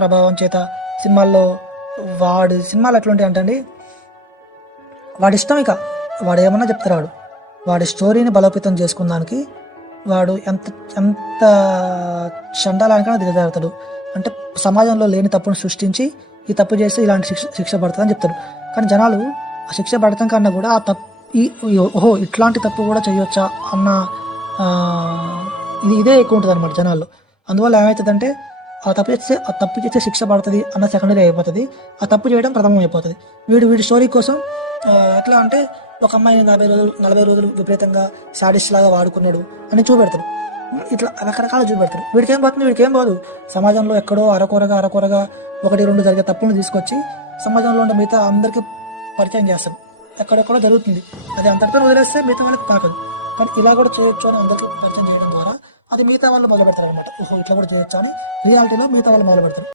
ప్రభావం చేత సినిమాల్లో వాడి సినిమాలు ఎట్లుంటాయి అంటే అండి, వాడి ఇష్టం, ఇక వాడు ఏమన్నా చెప్తారు. వాడి స్టోరీని బలోపేతం చేసుకున్నానికి వాడు ఎంత ఎంత చండాలానికైనా దిగజారుతాడు. అంటే సమాజంలో లేని తప్పును సృష్టించి ఈ తప్పు చేస్తే ఇలాంటి శిక్ష పడుతుందని చెప్తాడు. కానీ జనాలు ఆ శిక్ష పడటం కన్నా కూడా ఆ తప్పు ఓహో ఇట్లాంటి తప్పు కూడా చేయొచ్చా అన్న ఇదే ఎక్కువ ఉంటుంది అనమాట జనాల్లో. అందువల్ల ఏమవుతుందంటే ఆ తప్పు చేస్తే శిక్ష పడుతుంది అన్న సెకండరీ అయిపోతుంది, ఆ తప్పు చేయడం ప్రథమం అయిపోతుంది. వీడి స్టోరీ కోసం ఎట్లా అంటే ఒక అమ్మాయిని 40 రోజులు విపరీతంగా శాడిస్ట్ లాగా వాడుకున్నాడు అని చూపెడతాడు. ఇట్లా రకరకాలు చూపెడతాడు. వీడికేం పోదు. సమాజంలో ఎక్కడో అరకొరగా 1-2 జరిగే తప్పులను తీసుకొచ్చి సమాజంలో ఉండే మిగతా అందరికీ పరిచయం చేస్తాడు. ఎక్కడెక్కడో జరుగుతుంది, అది అంతటితో వదిలేస్తే మిగతా వాళ్ళకి తాకదు. కానీ ఇలా కూడా చేయొచ్చు అని అందరికీ పరిచయం చేయడం ద్వారా అది మిగతా వాళ్ళు మొదలు పెడతారు అనమాట. ఓహో ఇట్లా కూడా చేయొచ్చు అని రియాలిటీలో మిగతా వాళ్ళు మొదలు పెడతారు.